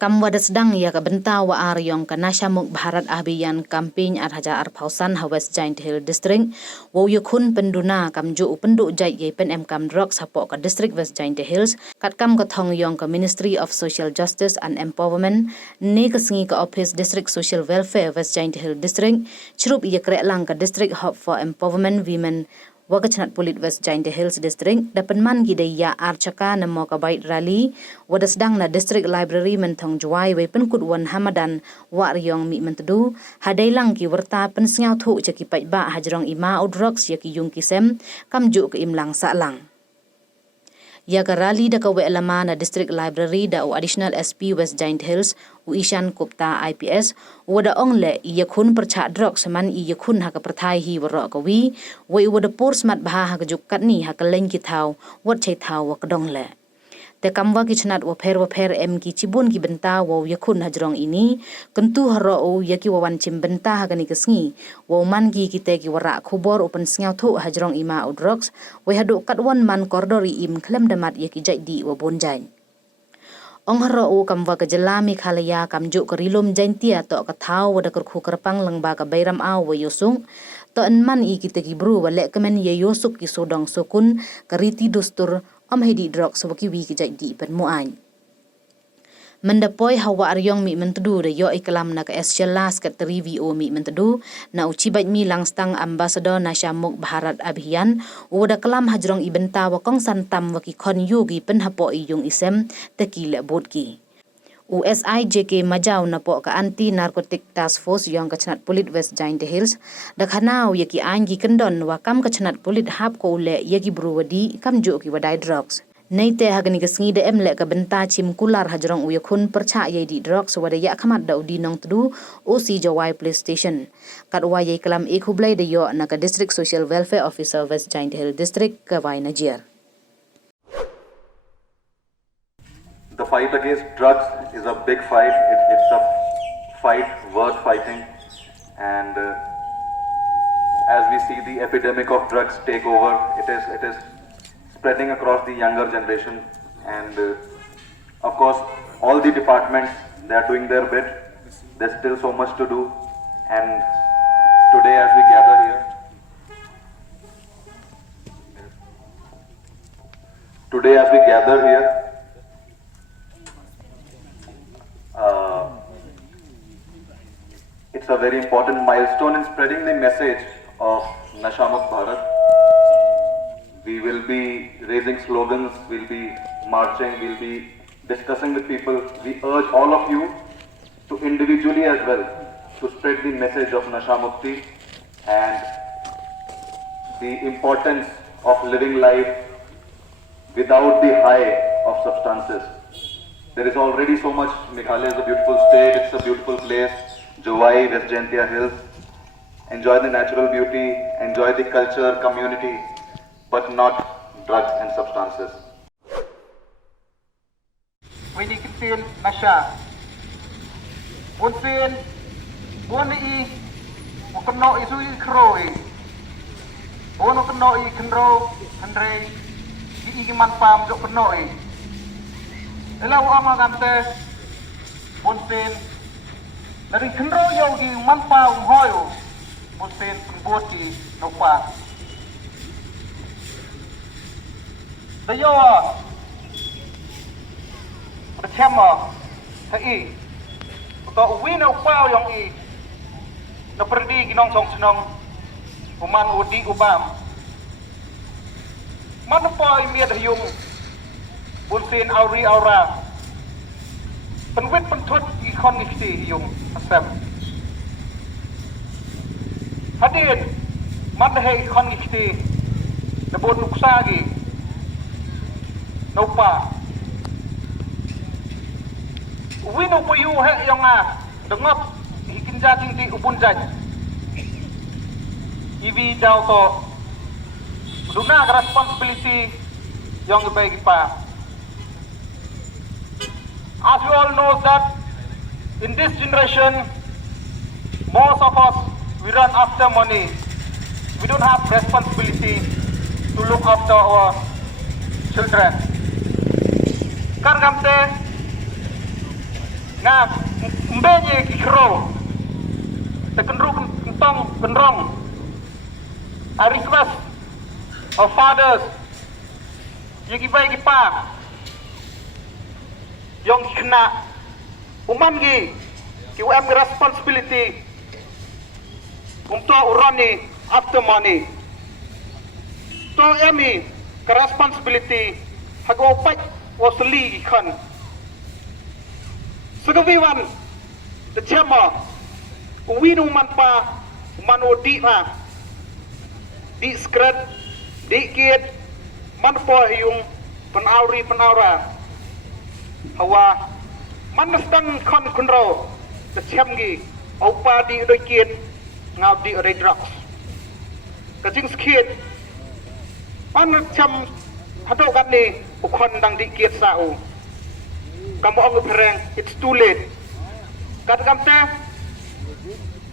Kam wada sedang ia ka benta wa aryong ka Nashamuk Bharat Abhiyan campaign at haja arphausan ha West Giant Hill District wo yukun penduna kam ju penduk jai ye pen em kam drug sapo ka District West Giant Hills kat kam ka thong yong ka Ministry of Social Justice and Empowerment ne ka singi ka Office District Social Welfare West Giant Hill District chrup ye krek lang ka District Hub for Empowerment Women Wakachanat Pulit West Giant Hills District dapat man gidaya archaka na mo kabait rally wadas dang na District Library mentong juai we penkut wan Hamadan wa ryong mi mentedu hadai lang ki warta pensngau thu jaki pai ba hajrong ima drugs yaki yung kisem kamju ke imlang sa lang ya ka rally da ka we lama na District Library da o Additional SP West Giant Hills u Ishan Gupta IPS wada ongle iya khun percha drugs man iya khun ha ka perthai hi waro ka wi we wada por smat bha ha ka jukkat ni ha ka len ki thau wat chai thau wa ka dong le te kamwa ki chnat wa pher em ki chibun ki benta wo yakhun hajrong ini kentu haro o yaki wawan chim benta ha kani kesngi wo man ki kite ki wara khubor open sngau thu hajrong ima o drugs we hadu katwan man kordori im klem damat yaki jaidi wa bonjai ong haro o kamwa ka jalami khalaya kamju ka rilom jaintia to ka thau wada kar khu karpang langba ka bairam aw wa yosung to an man i kite ki bru wa le kemen ye yosuk ki sodong sokun kariti dustur am hedi drug so ki wi ki jai di pen muan mendapoi hawa aryong mi mentedu de yo iklam na ka esjelas ka VO mi mentedu na uci bait mi langstang ambassador Nashamuk Bharat Abhiyan uda kelam hajrong ibenta wa kong santam wa ki khon yugi pen hapo iyung isem tekile bodki USIJK Majau na po ka Anti Narcotic Task Force yang kachanat Pulit West Giant Hills dakhanau yaki angi kendon wa kam kachanat Pulit hap ko ule yaki bruwadi kam jo ki wadai drugs neite hagani kasngi de emle ka benta chim kular hajrong uyakhun percha ye di drugs wada ya khamat da udi nong tudu OC Jawai Police Station katwa ye kalam ekhublai de yo na ka District Social Welfare Officer West Giant Hill District ka vai Najir. The fight against drugs is a big fight. It's a fight worth fighting. And as we see the epidemic of drugs take over, it is spreading across the younger generation. And of course, all the departments, they are doing their bit. There's still so much to do. And today as we gather here, it's a very important milestone in spreading the message of Nashamuk Bharat. We will be raising slogans, we'll be marching, we'll be discussing with people. We urge all of you to individually as well to spread the message of Nashamukti and the importance of living life without the high of substances. There is already so much. Meghalaya is a beautiful state, it's a beautiful place. Jawai, West Jaintia Hills. Enjoy the natural beauty, enjoy the culture, community, but not drugs and substances. We need to feel Nasha. One feel, one e, one no is we croy. One no e can row, and ray, the man farm got for no e. Hello, Amagante. One feel. Dari kendro yogi manpa hoyo musin pemboti nopa dayo bercema hai to wino pao yang i no perdi ginong song senong uman udi ubam manpa imiat hyung bunsin auri aura penwit pentut i kondisi hyung asam hadir mandhe kondisi debut nuksagi nopa wino payu he yang dengap hikin jaging di ubun jaj iwi daw to duna responsibility yang ibagi pa. As you all know that in this generation, most of us, we run after money. We don't have responsibility to look after our children. Kargamte, ngak mbenye kikro te kenru kentong kenrong. I request our fathers yang ibai kipa yang kena umam gi kiwam responsibility untuk urani after money to emi ke responsibility hago pai wasli kan segawiwan the chama winu manpa manodi pa di skred di kiet manpo yung penaura hawa manastang kon kunro the chamgi opa di doi kiet ngau di ore drugs kajing skid an cham hadok kan ni ukon dang di kiet sao kamu ang pereng it's too late kat kamta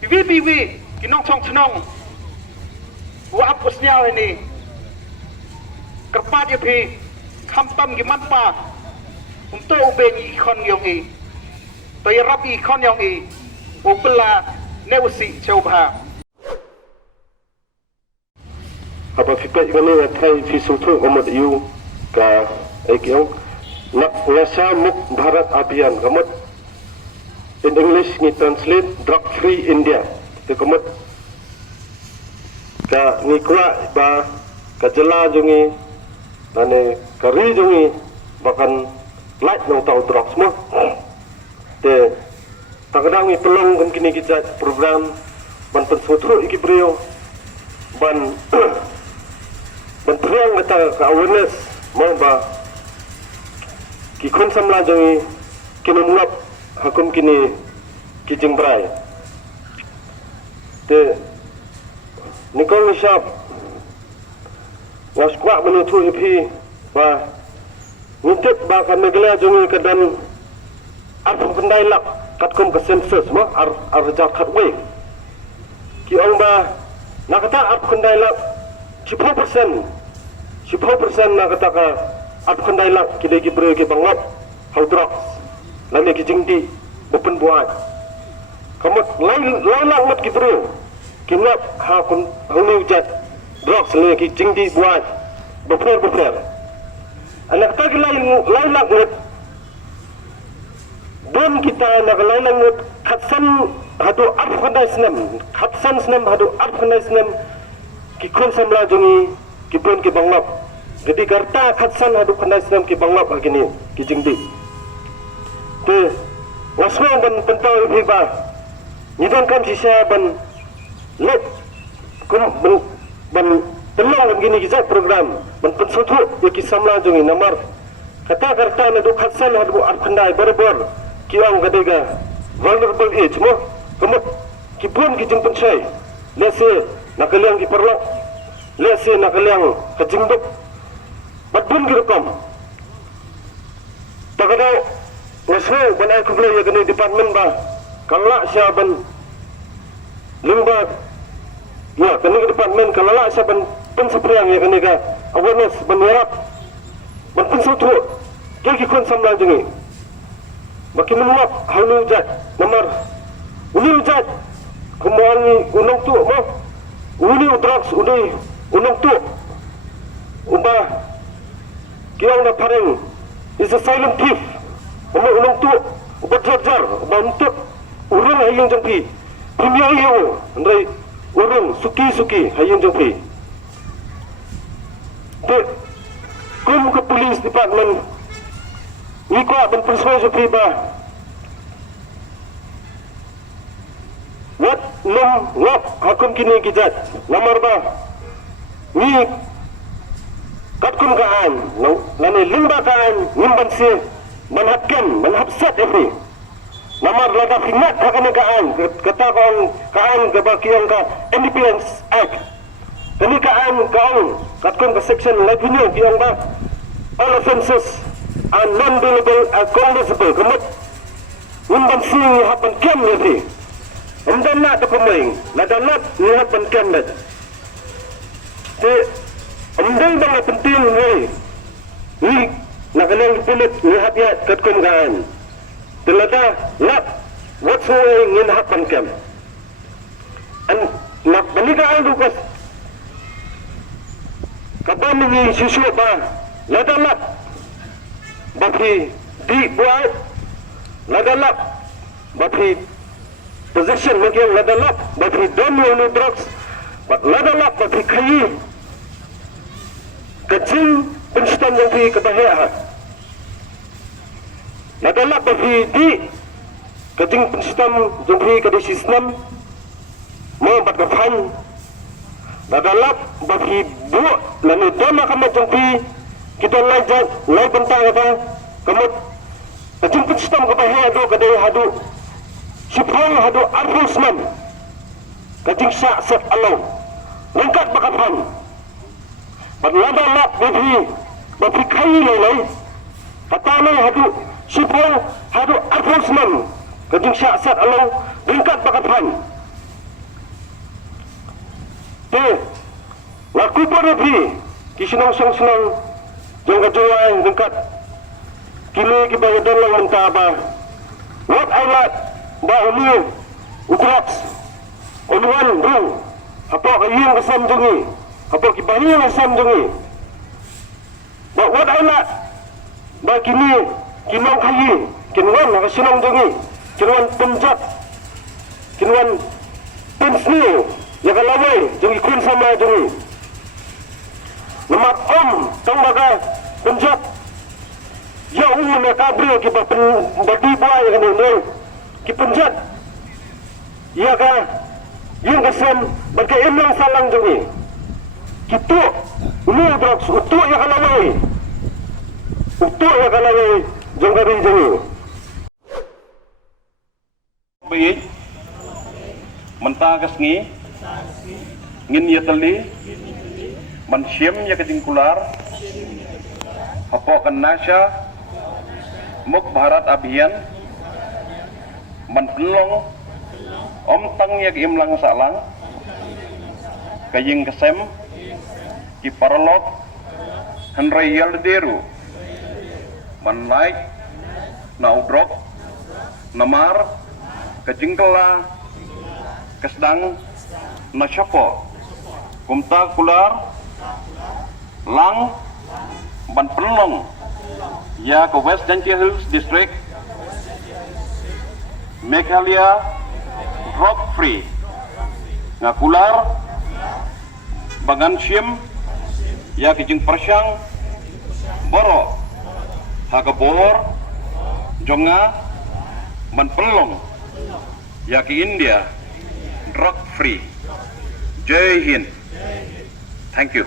bibi kinong chong chnong wa apus nyao ini kerpat yepi kampam giman pa untuk ubeni ikon yong i toyarap ikon yong i upela neusi coba apa feedback mana thai fisutu omot you ka ekyong Nasyamukh Bharat Abhiyan kamot in English ni translate drug free India te kamot ka ni kwa ba ka jela jungi ane kari jungi bahkan light nang tau drugs mo te takadang ipelong kan kini kita program ban pensutru iki brio ban ban priang kata ka awareness mo ba ki kon samla jangi kinumlap hakum kini kijing brai te nikol shop waskwa menutu ipi ba nutip ba kan negla jangi kadan arfu pendai lak kat kom ke census mo ar rejak kat we ki ong ba nak kata ap kendai lak 10% nak kata ka ap kendai lak ki lagi bre ki bangat haudrak lain ki jingdi open buat kamu lain lak mat ki bre ki ngap ha kun huni ujat drugs le ki jingdi buat beper anak tak lain lak mat don kita nak lain khatsan hadu afghanis khatsan snam hadu afghanis ki kon samla jungi ki bon ki banglap jadi garta khatsan hadu afghanis ki banglap agini ki jingdi te wasma ban pentau hiba nidon kam sisa ban let kum ban telong gini ki program ban pensutu ki samla jungi namar kata garta hadu khatsan hadu afghanis berber kiang kadega vulnerable age mo kamot kipun kijing pensai lese nakaliang kiperlok lese nakaliang kajingdok batbun girekam takada ngaso banai kublai ya kene department ba kala syaban limba ya kene department kala syaban pensepriang ya kene ga awareness banyarak ban pensutu kiki kon samla jengi makin meluap halu ujat namar uni ujat kemuan unang tu mo uni drugs uni unang tu ubah kiang na pareng is a silent thief unang tu ubah jar ubah untuk urang hayung jangpi premier iyo andai urang suki hayung jangpi te kum ke police department ni ko ban persuasion priba wat ngop hakum kini kijat namar ba ni katkum kaan nani limba kaan nimban se manhatkan manhapsat every namar laga fingat hakane kaan kata kaan ke bakian ka Independence Act kani kaan katkum ke section lainnya kiang ba all offenses are non-billable and compensable. Kamut, undan si hapan kem ni. Undan nak terpemain, ladan nak ni hapan kem ni. Te, undan bang penting ni. Ni nak kena pilit ni hatiat kat kumgaan. telada lap whatsoever ngin hapan kem an nak baliga alu kas kapan ni susu ba lada lap bagi di buat lada lap bagi position mungkin lada lap bagi dono drugs lada lap bagi kayi kecil penstam yang di kebahagiaan lada lap bagi di kecil penstam yang di kedisistem mau berkapan lada lap bagi buat lalu dono kamat yang di kita lanjut lain bentang apa kamu kecil penstam kebahagiaan do kadai hadu sipong hadu arfusman kecil sak set alau lengkap berkapan lada lap bagi kayi lain katana hadu sipong hadu arfusman kecil sak set alau lengkap berkapan tu laku pada pi kisinong senang yang kedua yang dekat kini kita dalam mentaba what I like ba ulu utraks uluan rung apa kayang kesam jungi apa kibahiyang kesam jungi but what I like ba kini kinong kayi kinwan kasinong jungi kinwan penjat kinwan pensni yang kalawai jungi kun sama jungi nama om tangbaga penjat ya na kabrio kita bagi buai kan ini ki penjat ya ka yung kasam bagai emang salang jungi kitu ulu drugs utu ya kalawai jong gabi jungi baik mentagas ngi ngin ya tali mansyem ya ketingkular hapo kanasya muk Bharat Abhiyan manpelong om tang ya imlang salang kaying kesem ki paralog hanrayal deru manlai naudrok namar kejingkela kesdang nasyapo kumta kular lang ban pelong ya ke West Jantia Hills District Meghalaya drug free ngakular bangan syim ya kijing persyang boro hagabor jonga ban pelong ya ke India drug free. Jai Hind. Thank you.